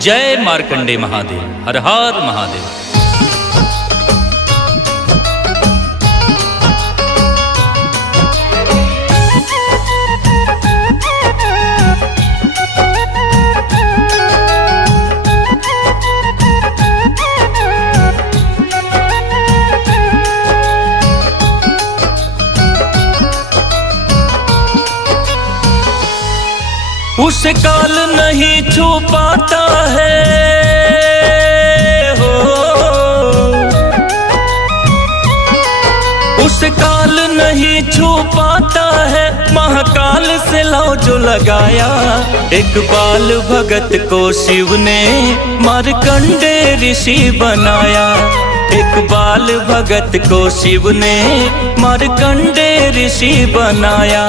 जय मार्कंडे महादेव। हर हर महादेव। उसे काल नहीं छू पाता है हो, उसे काल नहीं छू पाता है। महाकाल से लौ जो लगाया, एक बाल भगत को शिव ने मार्कंडे ऋषि बनाया। एक बाल भगत को शिव ने मार्कंडे ऋषि बनाया।